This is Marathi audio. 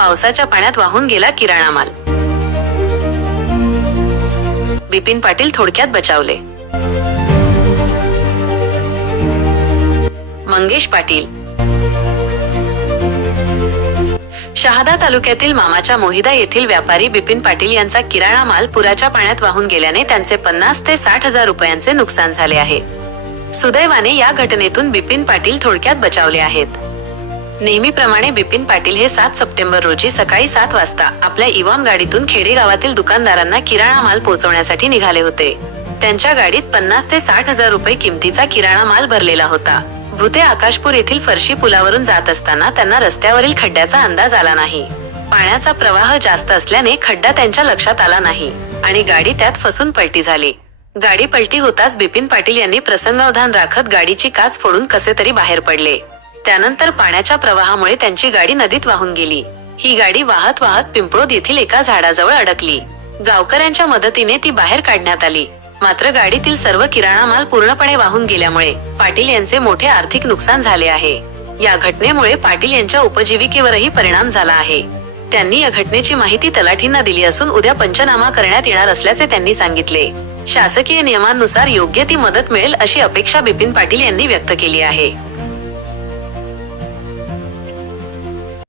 पावसाच्या पाण्यात वाहून गेला किराणा माल. बिपिन पाटील थोडक्यात बचावले. मंगेश पाटील. शहादा तालुक्यातील मामाच्या मोहिदा येथील व्यापारी बिपिन पाटील यांचा किराणा माल पुराच्या पाण्यात वाहून गेल्याने त्यांचे पन्नास ते साठ हजार रुपयांचे नुकसान झाले आहे. सुदैवाने या घटनेतून बिपिन पाटील थोडक्यात बचावले आहेत. नेहमीप्रमाणे बिपिन पाटील हे सात सप्टेंबर रोजी सकाळी सात वाजता आपल्या इवॉन गाडीतून खेडेगावातील दुकानदारांना किराणा माल पोहोचवण्यासाठी निघाले होते. त्यांच्या गाडीत पन्नास ते साठ हजार रुपये किमतीचा किराणा माल भरलेला होता. भुते आकाशपूर येथील फरशी पुलावरून जात असताना त्यांना रस्त्यावरील खड्ड्याचा अंदाज आला नाही. पाण्याचा प्रवाह जास्त असल्याने खड्डा त्यांच्या लक्षात आला नाही आणि गाडी त्यात फसून पलटी झाली. गाडी पलटी होताच बिपिन पाटील यांनी प्रसंगावधान राखत गाडीची काच फोडून कसे तरी बाहेर पडले. त्यानंतर पाण्याच्या प्रवाहामुळे त्यांची गाडी नदीत वाहून गेली. ही गाडी वाहत वाहत पिंपळोद येथील एका झाडाजवळ अडकली. गावकऱ्यांच्या मदतीने ती बाहेर काढण्यात आली. मात्र गाडीतील सर्व किराणा माल पूर्णपणे वाहून गेल्यामुळे पाटील यांचे मोठे आर्थिक नुकसान झाले आहे. या घटनेमुळे पाटील यांच्या उपजीविकेवरही परिणाम झाला आहे. त्यांनी या घटनेची माहिती तलाठींना दिली असून उद्या पंचनामा करण्यात येणार असल्याचे त्यांनी सांगितले. शासकीय नियमांनुसार योग्य ती मदत मिळेल अशी अपेक्षा बिपिन पाटील यांनी व्यक्त केली आहे.